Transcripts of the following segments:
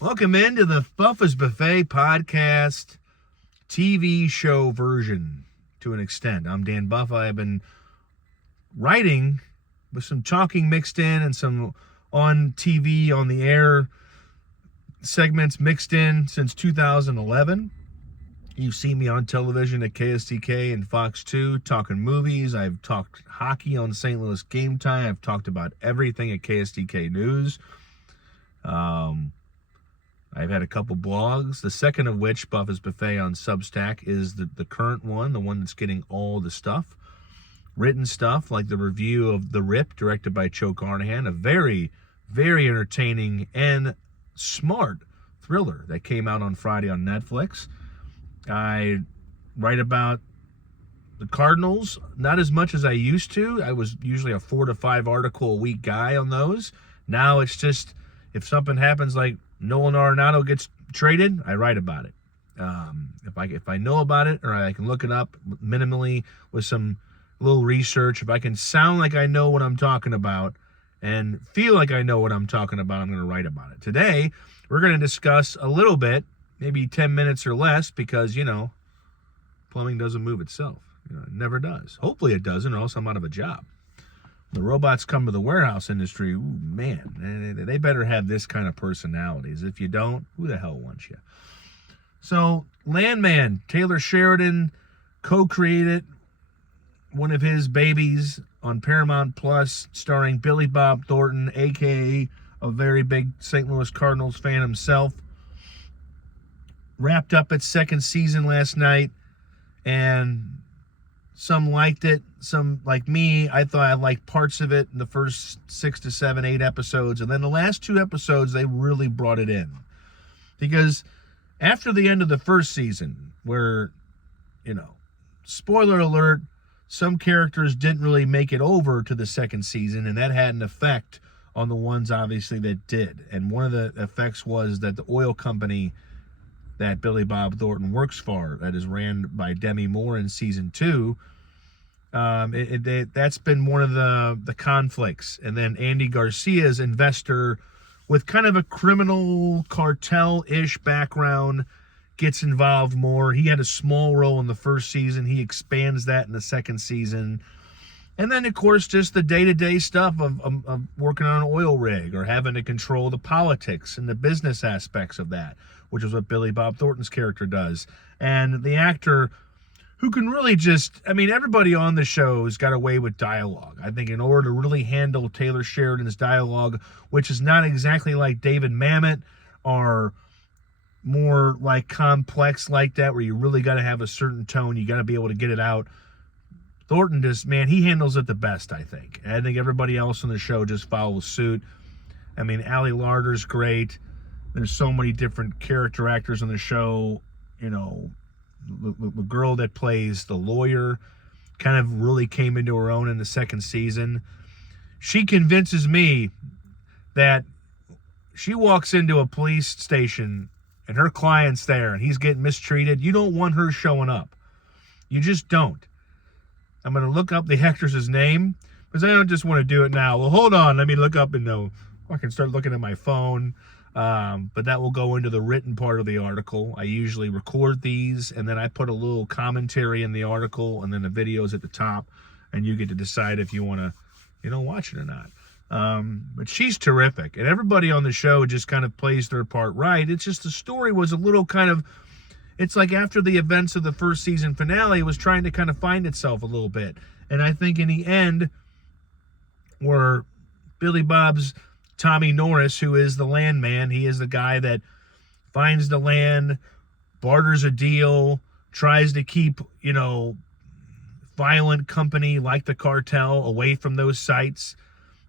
Welcome into the Buffa's Buffet podcast TV show version to an extent. I'm Dan Buffa. I've been writing with some talking mixed in and some on TV, on the air segments mixed in since 2011. You've seen me on television at KSTK and Fox 2 talking movies. I've talked hockey on St. Louis Game Time. I've talked about everything at KSTK News. I've had a couple blogs, the second of which, Buffa's Buffet on Substack, is the current one, the one that's getting all the stuff. Written stuff, like the review of The Rip, directed by Joe Carnahan, a very, very entertaining and smart thriller that came out on Friday on Netflix. I write about the Cardinals, not as much as I used to. I was usually a 4 to 5 article a week guy on those. Now it's just, if something happens like Nolan Arenado gets traded, I write about it. If I know about it, or I can look it up minimally with some little research, if I can sound like I know what I'm talking about and feel like I know what I'm talking about, I'm going to write about it. Today, we're going to discuss a little bit, maybe 10 minutes or less, because, plumbing doesn't move itself. It never does. Hopefully it doesn't, or else I'm out of a job. The robots come to the warehouse industry, ooh, man, they better have this kind of personalities. If you don't, who the hell wants you? So, Landman, Taylor Sheridan co-created one of his babies on Paramount Plus, starring Billy Bob Thornton, a.k.a. a very big St. Louis Cardinals fan himself. Wrapped up its second season last night, and some liked it. Some, like me, I thought I liked parts of it in the first 6 to 7, 8 episodes. And then the last 2 episodes, they really brought it in. Because after the end of the first season, where, spoiler alert, some characters didn't really make it over to the second season, and that had an effect on the ones, obviously, that did. And one of the effects was that the oil company that Billy Bob Thornton works for, that is ran by Demi Moore in season 2, that's been one of the conflicts. And then Andy Garcia's investor, with kind of a criminal cartel-ish background, gets involved more. He had a small role in the first season. He expands that in the second season. And then, of course, just the day-to-day stuff of working on an oil rig, or having to control the politics and the business aspects of that, which is what Billy Bob Thornton's character does. And the actor, who can really just, everybody on the show has got away with dialogue. I think in order to really handle Taylor Sheridan's dialogue, which is not exactly like David Mamet, or more like complex like that, where you really got to have a certain tone, you got to be able to get it out. Thornton just, he handles it the best, I think. And I think everybody else on the show just follows suit. Ali Larder's great. There's so many different character actors on the show. The girl that plays the lawyer kind of really came into her own in the second season. She convinces me that she walks into a police station and her client's there and he's getting mistreated. You don't want her showing up. You just don't. I'm going to look up the actress's name, because I don't just want to do it now. Well, hold on. Let me look up and know. I can start looking at my phone. But that will go into the written part of the article. I usually record these, and then I put a little commentary in the article, and then the video's at the top, and you get to decide if you want to, watch it or not. But she's terrific, and everybody on the show just kind of plays their part right. It's just the story was a little kind of, it's like after the events of the first season finale, it was trying to kind of find itself a little bit. And I think in the end, where Billy Bob's Tommy Norris, who is the landman, he is the guy that finds the land, barters a deal, tries to keep, violent company like the cartel away from those sites,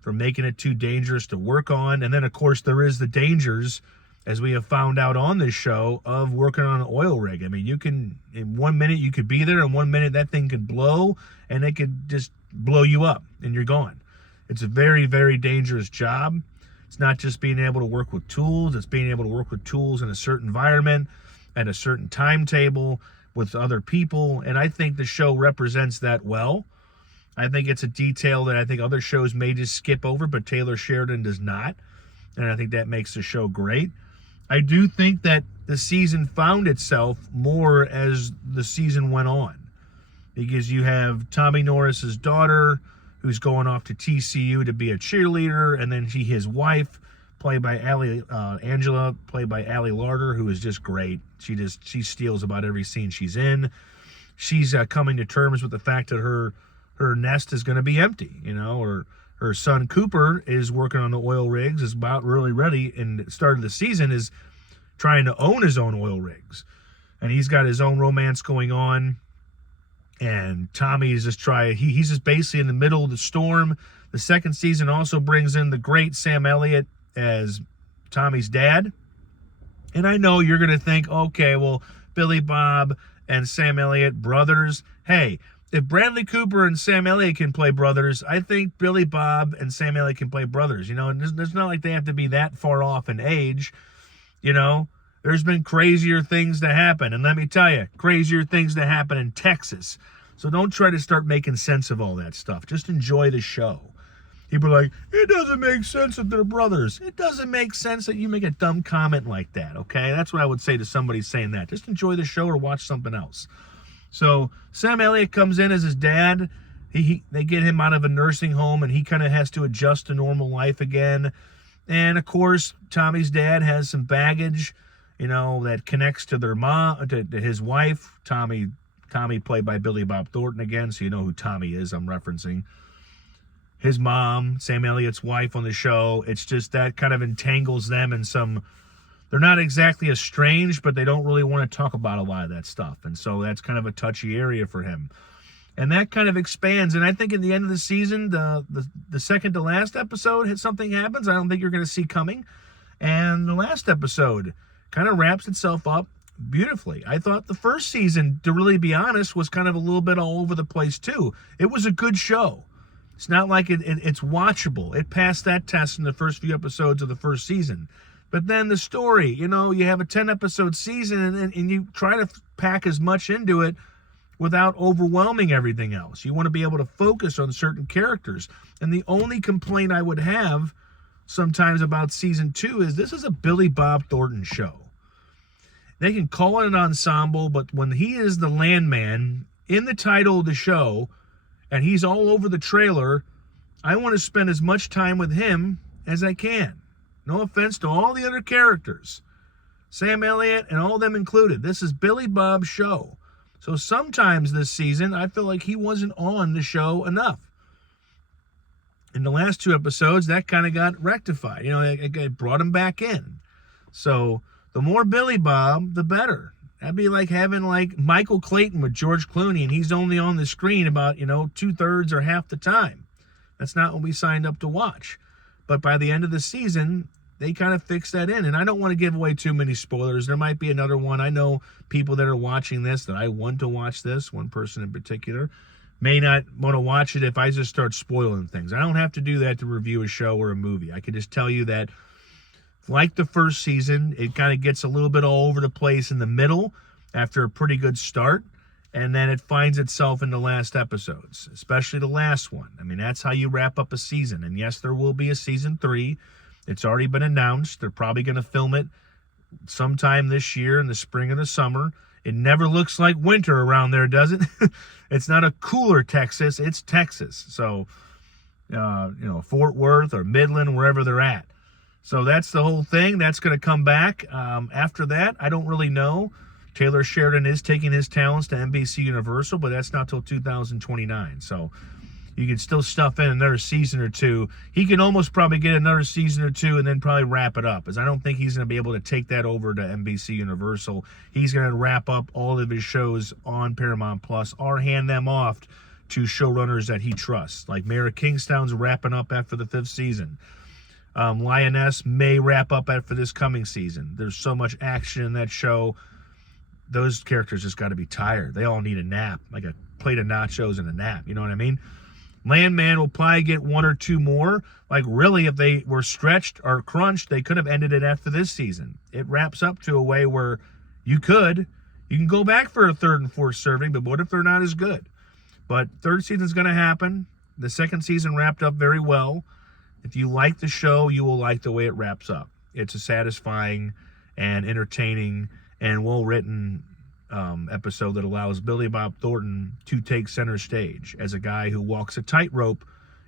from making it too dangerous to work on. And then, of course, there is the dangers, as we have found out on this show, of working on an oil rig. You can, in 1 minute you could be there, and 1 minute that thing could blow, and it could just blow you up, and you're gone. It's a very, very dangerous job. It's not just being able to work with tools. It's being able to work with tools in a certain environment, at a certain timetable, with other people. And I think the show represents that well. I think it's a detail that I think other shows may just skip over, but Taylor Sheridan does not. And I think that makes the show great. I do think that the season found itself more as the season went on, because you have Tommy Norris's daughter who's going off to TCU to be a cheerleader, and then his wife, played by Angela, played by Allie Larder, who is just great. She steals about every scene she's in. She's coming to terms with the fact that her nest is going to be empty, or her son Cooper is working on the oil rigs, is about really ready, and at the start of the season is trying to own his own oil rigs. And he's got his own romance going on. And Tommy is just he's just basically in the middle of the storm. The second season also brings in the great Sam Elliott as Tommy's dad. And I know you're going to think, okay, well, Billy Bob and Sam Elliott, brothers. Hey, if Bradley Cooper and Sam Elliott can play brothers, I think Billy Bob and Sam Elliott can play brothers. And it's not like they have to be that far off in age. There's been crazier things to happen. And let me tell you, crazier things to happen in Texas. So don't try to start making sense of all that stuff. Just enjoy the show. People are like, it doesn't make sense that they're brothers. It doesn't make sense that you make a dumb comment like that, okay? That's what I would say to somebody saying that. Just enjoy the show or watch something else. So Sam Elliott comes in as his dad. They get him out of a nursing home, and he kind of has to adjust to normal life again. And, of course, Tommy's dad has some baggage, that connects to their mom, to his wife. Tommy played by Billy Bob Thornton again, so you know who Tommy is I'm referencing. His mom, Sam Elliott's wife on the show. It's just that kind of entangles them in some... They're not exactly estranged, but they don't really want to talk about a lot of that stuff. And so that's kind of a touchy area for him. And that kind of expands. And I think at the end of the season, the second to last episode, something happens I don't think you're going to see coming. And the last episode kind of wraps itself up beautifully. I thought the first season, to really be honest, was kind of a little bit all over the place too. It was a good show. It's not like it's watchable. It passed that test in the first few episodes of the first season. But then the story, you have a 10-episode season and you try to pack as much into it without overwhelming everything else. You want to be able to focus on certain characters. And the only complaint I would have sometimes about season 2 is this is a Billy Bob Thornton show. They can call it an ensemble, but when he is the Landman in the title of the show and he's all over the trailer, I want to spend as much time with him as I can. No offense to all the other characters. Sam Elliott and all them included. This is Billy Bob's show. So sometimes this season, I feel like he wasn't on the show enough. In the last 2 episodes, that kind of got rectified. It brought him back in. So the more Billy Bob, the better. That'd be like having Michael Clayton with George Clooney, and he's only on the screen about, 2/3 or half the time. That's not what we signed up to watch. But by the end of the season, they kind of fixed that in. And I don't want to give away too many spoilers. There might be another one. I know people that are watching this, that I want to watch this, one person in particular, may not want to watch it if I just start spoiling things. I don't have to do that to review a show or a movie. I can just tell you that, like the first season, it kind of gets a little bit all over the place in the middle after a pretty good start. And then it finds itself in the last episodes, especially the last one. I mean, that's how you wrap up a season. And yes, there will be a season 3. It's already been announced. They're probably going to film it sometime this year in the spring or the summer. It never looks like winter around there, does it? It's not a cooler Texas. It's Texas. So, Fort Worth or Midland, wherever they're at. So that's the whole thing. That's going to come back. After that, I don't really know. Taylor Sheridan is taking his talents to NBC Universal, but that's not till 2029. So you can still stuff in another season or 2. He can almost probably get another season or 2 and then probably wrap it up, as I don't think he's going to be able to take that over to NBC Universal. He's going to wrap up all of his shows on Paramount Plus or hand them off to showrunners that he trusts. Like Mayor of Kingstown's wrapping up after the 5th season. Lioness may wrap up after this coming season. There's so much action in that show. Those characters just got to be tired. They all need a nap, like a plate of nachos and a nap. You know what I mean? Landman will probably get 1 or 2 more. Like, really, if they were stretched or crunched, they could have ended it after this season. It wraps up to a way where you can go back for a 3rd and 4th serving, but what if they're not as good? But 3rd season's going to happen. The 2nd season wrapped up very well. If you like the show, you will like the way it wraps up. It's a satisfying and entertaining and well-written episode that allows Billy Bob Thornton to take center stage as a guy who walks a tightrope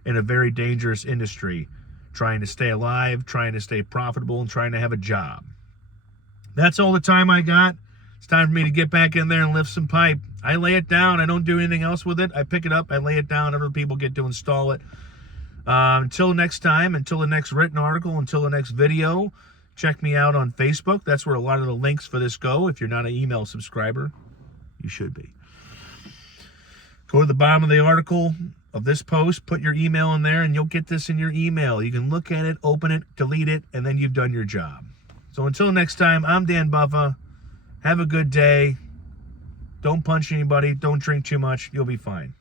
in a very dangerous industry, trying to stay alive, trying to stay profitable, and trying to have a job. That's all the time I got. It's time for me to get back in there and lift some pipe. I lay it down. I don't do anything else with it. I pick it up. I lay it down. Other people get to install it. Until next time, until the next written article, until the next video, check me out on Facebook. That's where a lot of the links for this go. If you're not an email subscriber, you should be. Go to the bottom of the article of this post, put your email in there, and you'll get this in your email. You can look at it, open it, delete it, and then you've done your job. So until next time, I'm Dan Buffa. Have a good day. Don't punch anybody. Don't drink too much. You'll be fine.